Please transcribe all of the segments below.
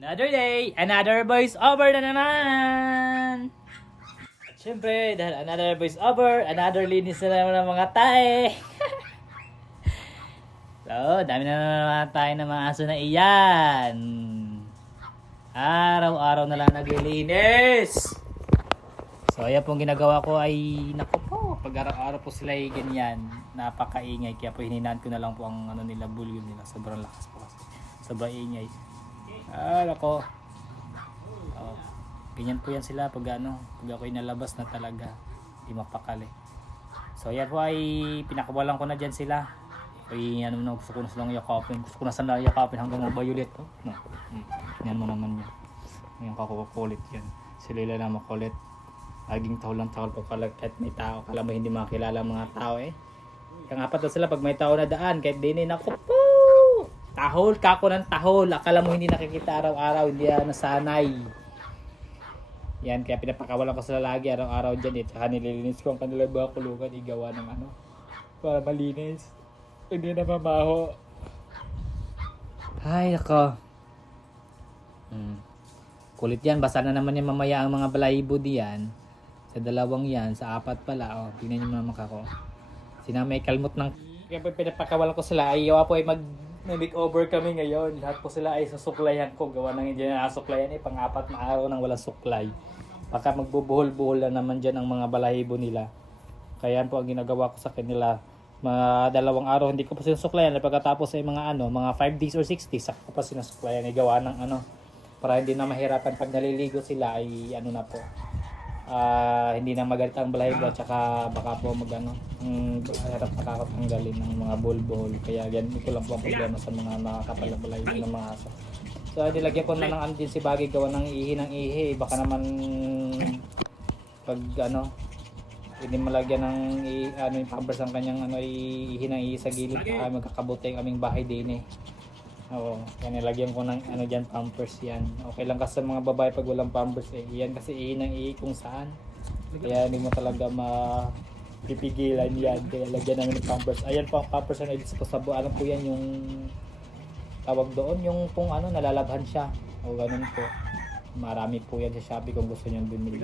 Another day, another voice over na naman! At syempre, dahil another voice over, another linis na naman ng mga tae. So, dami na naman tayo ng mga aso na iyan. Araw-araw na lang naglilinis. So, ayan pong ginagawa ko ay, naku po, pag araw-araw po sila ay ganyan, napakaingay. Kaya po hininaan ko na lang po ang ano nila, volume nila. Sobrang lakas po kasi. Sobrang ingay. Nako. Oh, ganyan po yan sila pag pag ako inalabas na talaga. Hindi mapakali. So, ayan po ay pinakawalan ko na dyan sila. Ay, gusto ko na silang yakapin. Gusto ko na silang yakapin hanggang mag-violet. Oh. No. Yan mo naman yan. Yung kakukulit yan. Sila na makulit. Laging tahol lang tahol po kahit may tao. Kala mo hindi makakilala ang mga tao eh. Kaya nga pa sila pag may tao na daan. Kahit din naku po. Tahol, kako ng tahol. Akala mo hindi nakikita araw-araw. Hindi nasanay. Yan, kaya pinapakawalan ko sila lagi araw-araw dyan. Tsaka nililinis ko ang kanilang mga kulungan. Igawa ng para malinis. Hindi na mabaho. Ay, ako. Kulit yan. Basa na naman yan mamaya ang mga balahibo diyan. Sa dalawang yan. Sa apat pala. Oh, tingnan nyo naman ako. Sina may kalmot ng... Kaya pinapakawalan ko sila. Ayaw po ay mag-makeover kami ngayon. Lahat po sila ay susuklayan ko. Gawa ng hindi na nasuklayan eh. Pang-apat na araw nang walang suklay. Baka magbubuhol-buhol na naman dyan ang mga balahibo nila. Kaya po ang ginagawa ko sa kanila. Mga 2 araw hindi ko pa sinusuklayan. Pagkatapos ay mga mga 5 days or 6 days. Saka ko pa sinusuklayan. Ay gawa ng para hindi na mahirapan pag naliligo sila ay na po. Hindi na magalit ang balahibo at saka baka po harap nakakatanggalin ng mga bulbol. Kaya yan, ito lang po ang problema sa mga nakakapal na balahibo ng mga aso. So nilagyan ko na ng angin si Bagay gawa ng ihi ng ihi. Baka naman pag hindi malagyan ng yung pampers ang kanyang ihi ng ihi sa gilid. Magkakabuti ang aming bahay din eh. Oo, yan nilagyan ko ng dyan pampers yan. Okay lang kasi sa mga babae pag walang pampers eh. Yan kasi ihi ng ihi kung saan. Kaya hindi mo talaga mapipigilan yan. Kaya lagyan namin ng pampers. Ayan po ang pampers na edits ko sa buo. Ano po yan yung tawag doon? Yung pong nalalabhan siya. O ganun po. Marami po yan sa Shopee kung gusto nyo bumili.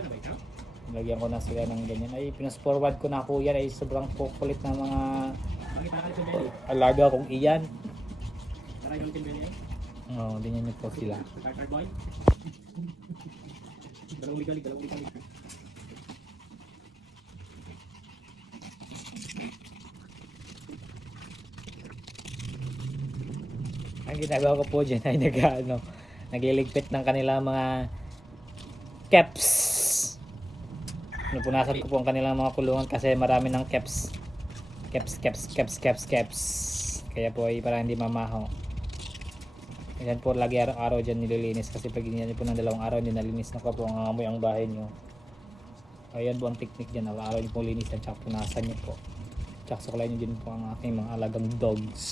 Lagyan ko na sila ng ganyan. Ay, pinas-forward ko na po yan. Ay, sobrang kukulit na mga alaga kong iyan. Oo, ganyan nyo po sila. Ang ginagawa ko po dyan ay nagliligpit ng kanilang mga caps. Napunasan ko po ang kanilang mga kulungan kasi marami ng caps. Caps. Kaya po ay para hindi mamaho. Ayan po lagi araw-araw dyan nililinis kasi pag hindi po ng 2 araw hindi nalinis na po ang amoy ang bahay nyo. Ayan po ang technique dyan. Araw-araw nyo po linisan tsaka punasan nyo po. Tsaka suklayin nyo din po ang aking mga alagang dogs.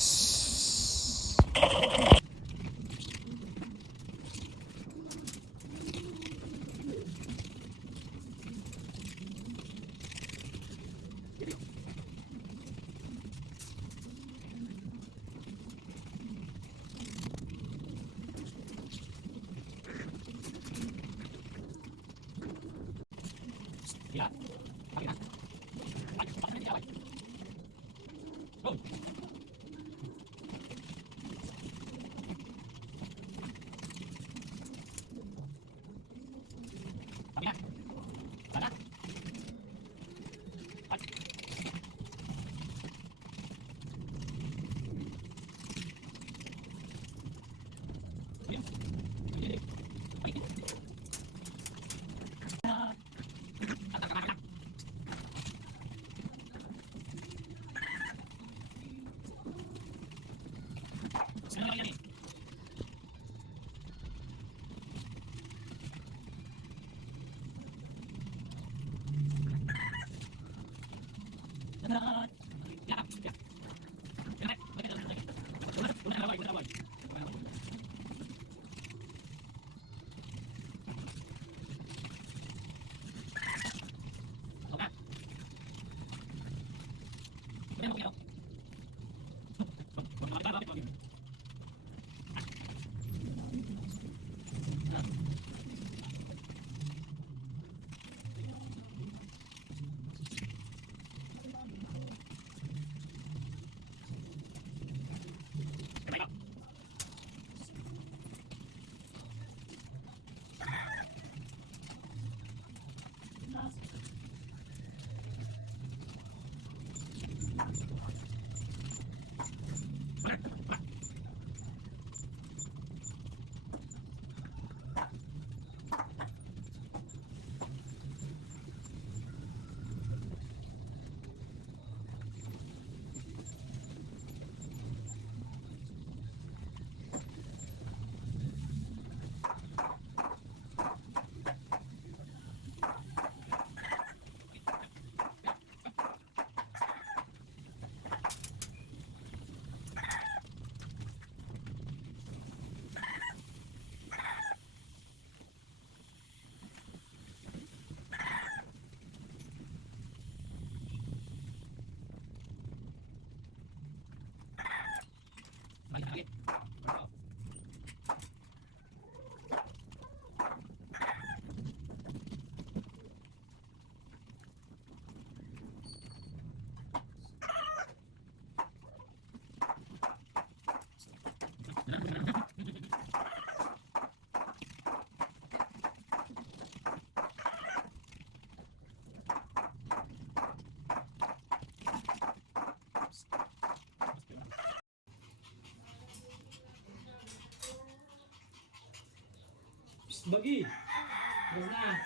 Bagi. Bas na.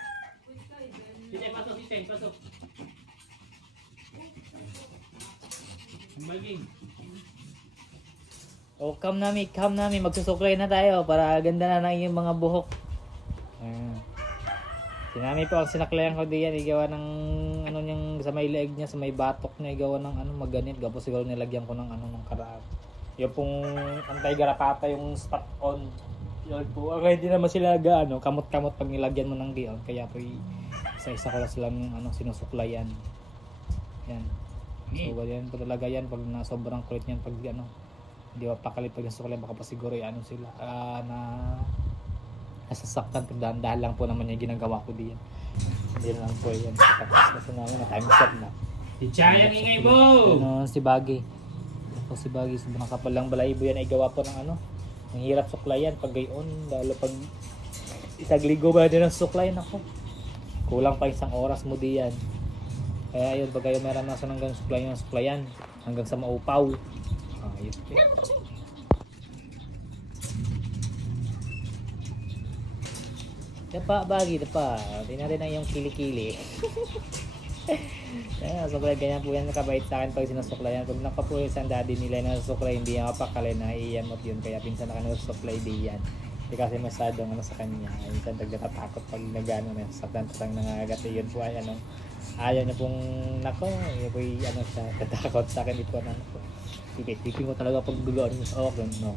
Site, pasok, site, pasok. Bagi. Oh, come nami, magsusuklay na tayo para ganda na ng iyong mga buhok. Ayan. Si Nami po ang sinaklayan ko diyan, igawa ng ano niyang sa may leeg niya, sa may batok niya, igawa ng ano maganit, tapos siguro nilagyan ko ng ano ng karaan. Yung pong anti-garapata yung spot on. Yun po. Okay, hindi naman sila gaano, kamot-kamot pag nilagyan mo ng gion, kaya po isa-isa ko lang silang ano sinusuklayan. Yan. So ganyan po talaga yan pag na sobrang kulit niyan pag ano. Hindi pa pakalit pag nasuklay, baka pa siguro ano sila na nasasaktan pag dahan-dahan lang po naman yung ginagawa ko diyan. Hindi lang po yan. Kasi naman na time stop na. Si Chayang ingay mo! Ano, si Baggy. Ako si Baggy, sobrang kapal lang balahibo yan ay gawa po ng ano. Ang hirap suklayan pag gayon. Lalo pag isagligo ba din ang suklayan ako. Kulang pa isang oras mo diyan. Kaya yun, pag kayo meron nasa hanggang suklayan hanggang sa maupaw. Yun. Dapa, Baggy, dapa. Tingnan natin na yung kilikili. Suklay, ganyan po yan nakabait sa akin pag sinusuklayan. Pag nakapulis ang daddy nila na nasusuklay, hindi yan kapakali na iiyamot yun. Kaya pinsan na ka nasusuklay di yan. Hindi kasi masyadong ano sa kanya. Minsan nagtatakot pag nagano na saktan-tatang nangagati. Yun po ay ano. Ayaw niya pong nako. Yun po ano siya. Tatakot sa akin. Ito na ako. Tipid-tipid ko talaga pag dugaan mo sa akin. No.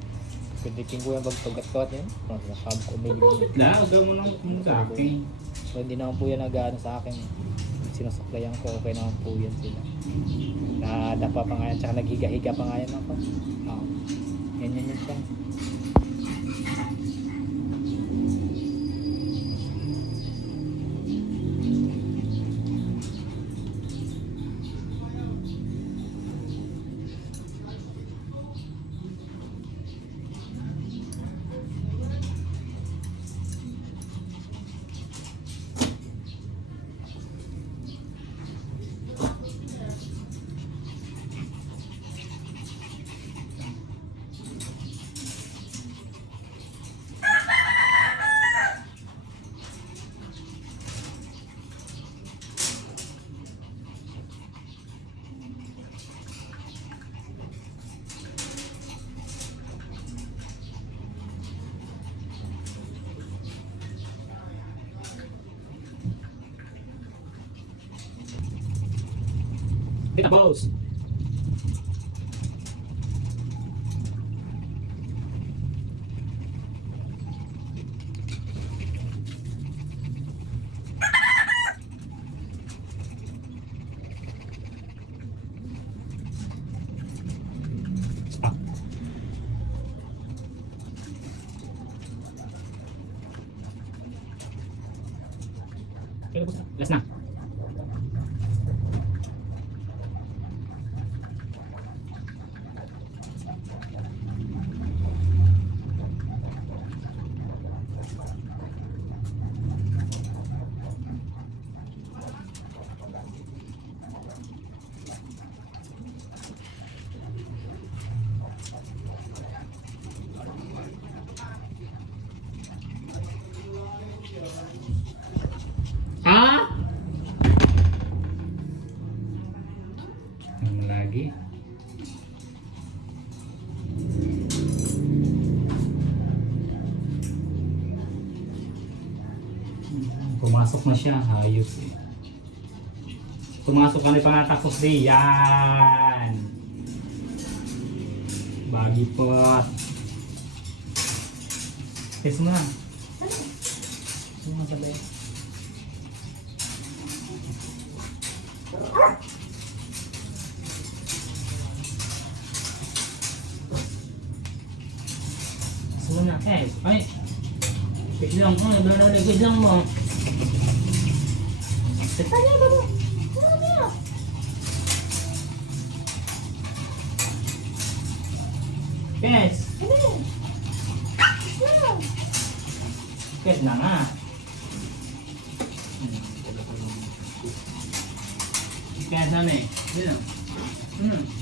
Pwede ko yung pagtugat-tugat yan. Nakam ko may limit. Na, huwag mo nang sa akin. So hindi naman po yan nag-ano sa akin. Sinusuklayan ko, okay naman po yan sila. Nadapa pa nga yan, tsaka naghiga-higa pa nga yan ako. Yan siya. Kita boss! Last na. Ha? Ano lagi? Pumasok na siya, ayos eh. Pumasok ka na pangatapos di yan. Bagi pa. Kiss mo na. Kiss mo sa leeg. Muna, ay, wait lang, wait lang mo. Tanya ba mo? Ano niya? Kes! Ano? Ano? Kes na nga. Kes na eh. Ano?